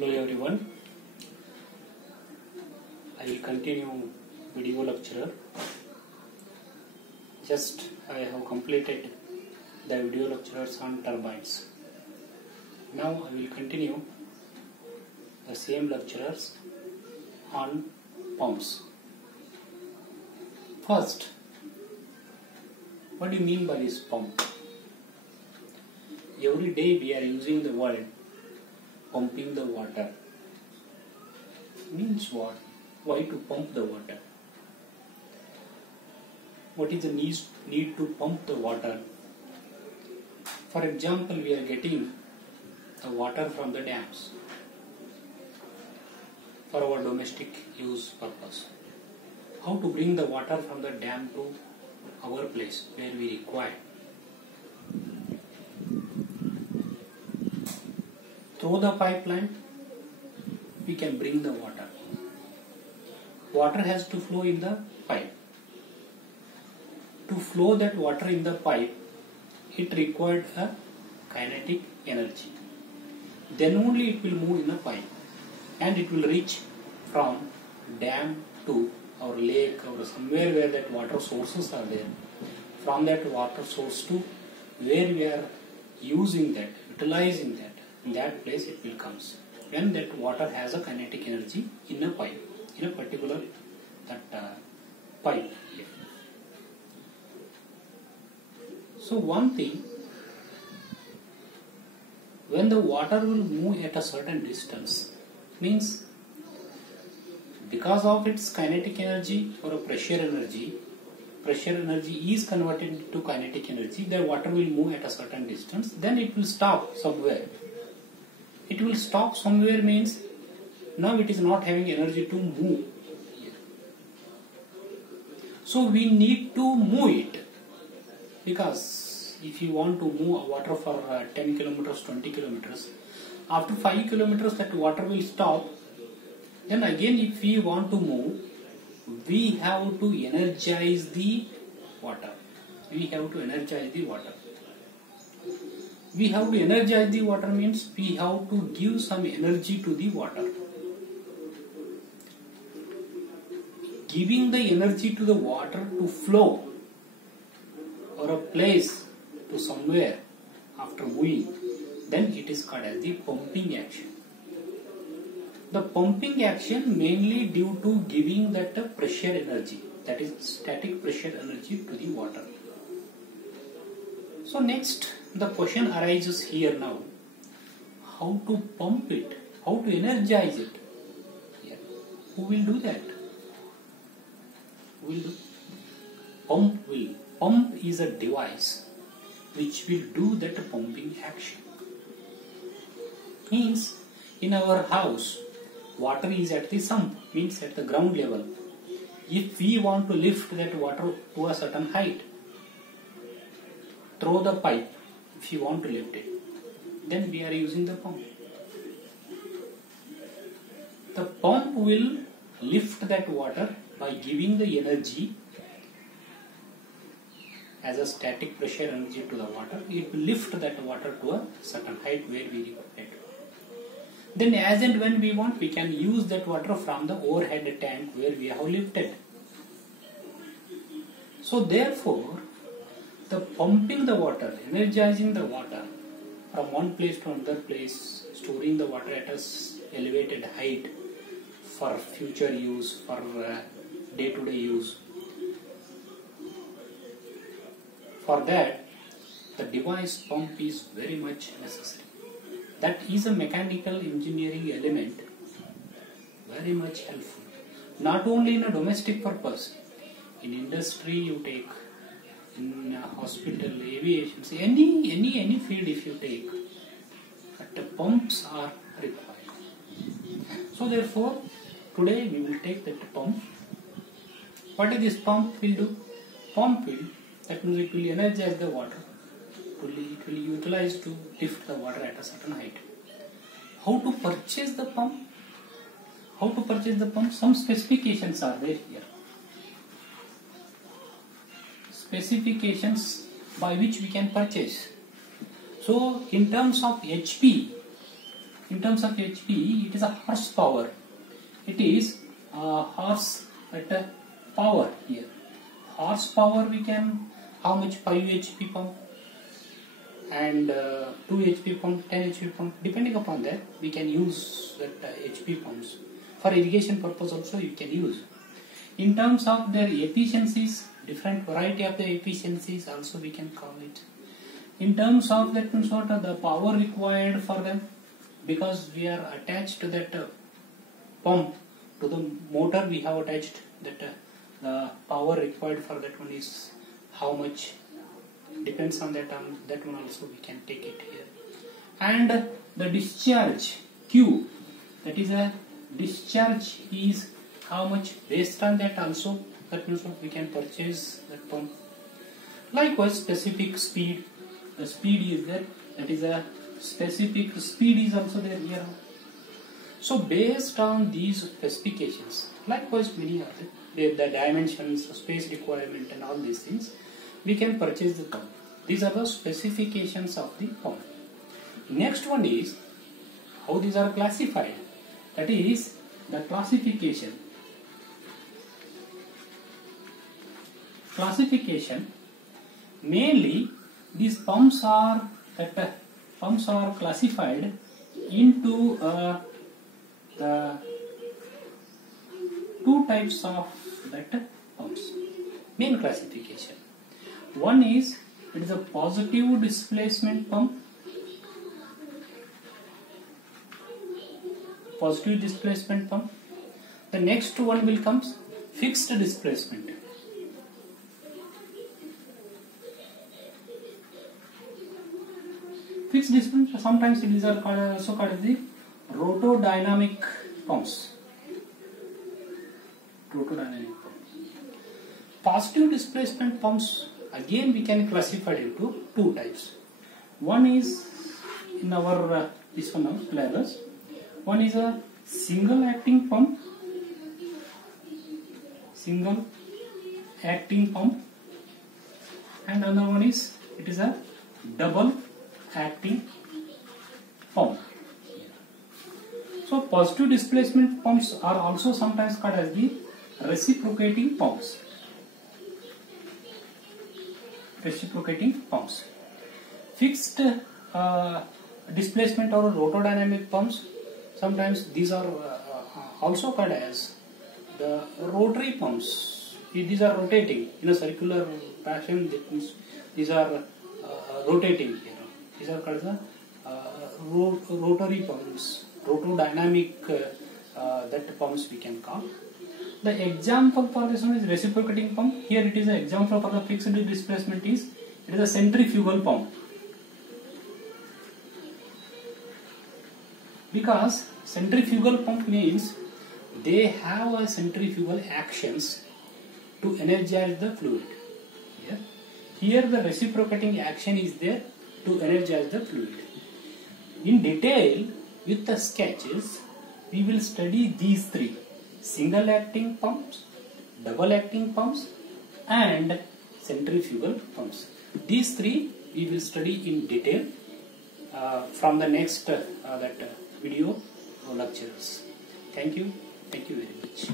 Hello everyone, I will continue video lecture. Just I have completed the video lectures on turbines. Now I will continue the same lectures on pumps. First, what do you mean by this pump? Every day we are using the word pumping the water. Means what? Why to pump the water? What is the need to pump the water? For example, we are getting the water from the dams for our domestic use purpose. How to bring the water from the dam to our place where we require? Through the pipeline, we can bring the water. Water has to flow in the pipe. To flow that water in the pipe, it required a kinetic energy. Then only it will move in a pipe and it will reach from dam to our lake or somewhere where that water sources are there. From that water source to where we are using that, utilizing that, in that place it will comes. When that water has a kinetic energy in a pipe, in a particular pipe. So one thing, when the water will move at a certain distance, means because of its kinetic energy or a pressure energy is converted to kinetic energy, the water will move at a certain distance, then it will stop somewhere. It will stop somewhere means now it is not having energy to move here. So we need to move it, because if you want to move water for 10 kilometers, 20 kilometers, after 5 kilometers that water will stop. Then again if we want to move, we have to energize the water. We have to energize the water. We have to energize the water means we have to give some energy to the water. Giving the energy to the water to flow or a place to somewhere after moving, then it is called as the pumping action. The pumping action mainly due to giving that pressure energy, that is static pressure energy to the water. So next the question arises here now, how to pump it, how to energize it. Yeah. Who will do that? Who will do? Pump will. Pump is a device which will do that pumping action. Means in our house, water is at the sump, means at the ground level. If we want to lift that water to a certain height, through the pipe, if you want to lift it, then we are using the pump. The pump will lift that water by giving the energy as a static pressure energy to the water. It will lift that water to a certain height where we require it. Then as and when we want, we can use that water from the overhead tank where we have lifted. So therefore, the pumping the water, energizing the water from one place to another place, storing the water at a elevated height for future use, for day-to-day use. For that, the device pump is very much necessary. That is a mechanical engineering element, very much helpful. Not only in a domestic purpose, in industry you take, in hospital, aviation, any field if you take, the pumps are required. So therefore, today we will take that pump. What is this pump will do? Pump will, that means it will energize the water. It will utilize to lift the water at a certain height. How to purchase the pump? How to purchase the pump? Some specifications are there here. Specifications by which we can purchase. So in terms of HP, In terms of HP, it is a horsepower. It is horse at a power here. Horsepower we can, how much 5 HP pump and 2 HP pump, 10 HP pump, depending upon that we can use that HP pumps. For irrigation purpose also you can use. In terms of their efficiencies, different variety of the efficiencies also we can call it. In terms of that sort of the power required for them, because we are attached to that pump, to the motor we have attached that the power required for that one is how much, depends on that one also we can take it here. And the discharge Q, that is a discharge is how much, based on that also that means we can purchase that pump. Likewise specific speed, the speed is there, that is a specific speed is also there here. So based on these specifications, likewise many are there, the dimensions, space requirement and all these things, we can purchase the pump. These are the specifications of the pump. Next one is how these are classified, that is the classification. Mainly these pumps are classified into the two types of that pumps. Main classification. One is, it is a positive displacement pump. Positive displacement pump. The next one will come fixed displacement. Fixed displacement, sometimes it is also called as the rotodynamic pumps. Rotodynamic pumps. Positive displacement pumps, again we can classify into two types. One is in our this one of syllabus. One is a single acting pump, and another one is, it is a double acting pump. So positive displacement pumps are also sometimes called as the reciprocating pumps. Fixed displacement or rotodynamic pumps, sometimes these are also called as the rotary pumps. These are rotating in a circular fashion. That means these are rotating here. These are called the rotary pumps, rotodynamic that pumps we can call. The example for this one is reciprocating pump. Here it is an example for the fixed displacement is, it is a centrifugal pump. Because centrifugal pump means they have a centrifugal actions to energize the fluid. Here the reciprocating action is there to energize the fluid. In detail, with the sketches, we will study these three: single acting pumps, double acting pumps, and centrifugal pumps. These three we will study in detail from the next video lectures. Thank you very much.